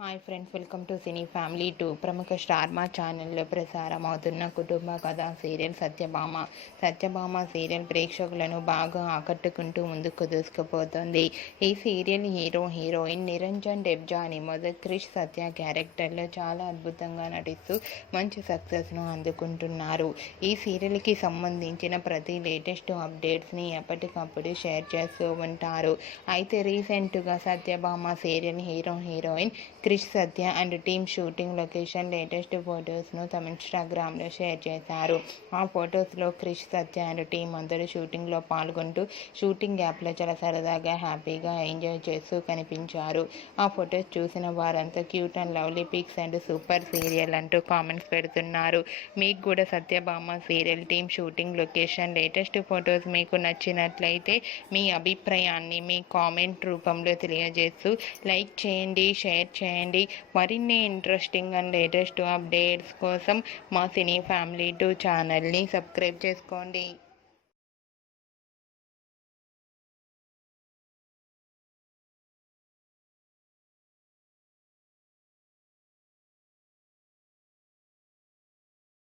Hi friends, welcome to cine family 2. ప్రముఖ star మా ఛానల్లో ప్రసారం అవుతున్న కుటుంబ కథ సీరియల్ సత్యభామ సీరియల్ ప్రేక్షకులను బాగా ఆకట్టుకుంటూ ముందుకు దూసుకుపోతుంది. ఈ సీరియల్ హీరోయిన్ నిరంజన్ డెబ్జాని మొదటి క్రిష్ సత్య క్యారెక్టర్లో చాలా అద్భుతంగా నటిస్తూ మంచి సక్సెస్ను అందుకుంటున్నారు. ఈ సీరియల్కి సంబంధించిన ప్రతి లేటెస్ట్ అప్డేట్స్ని ఎప్పటికప్పుడు షేర్ చేస్తూ ఉంటారు. అయితే రీసెంట్గా Satyabhama serial heroine Krish Satya and team shooting location latest ఫొటోస్ను తమ ఇన్స్టాగ్రామ్లో షేర్ చేశారు. ఆ ఫొటోస్లో క్రిష్ సత్య అండ్ టీం అందరూ షూటింగ్లో పాల్గొంటూ షూటింగ్ యాప్లో చాలా సరదాగా హ్యాపీగా ఎంజాయ్ చేస్తూ కనిపించారు. ఆ ఫొటోస్ చూసిన వారంతా cute and lovely pics and super serial అంటూ కామెంట్స్ పెడుతున్నారు. మీకు కూడా Satyabhama serial team shooting location latest photos మీకు నచ్చినట్లయితే మీ అభిప్రాయాన్ని మీ కామెంట్ రూపంలో తెలియజేస్తూ లైక్ చేయండి, షేర్ చేయండి. మరిన్ని ఇంట్రెస్టింగ్ అండ్ లేటెస్ట్ అప్డేట్స్ కోసం మా సినీ ఫ్యామిలీ 2 ఛానల్ని సబ్స్క్రైబ్ చేసుకోండి.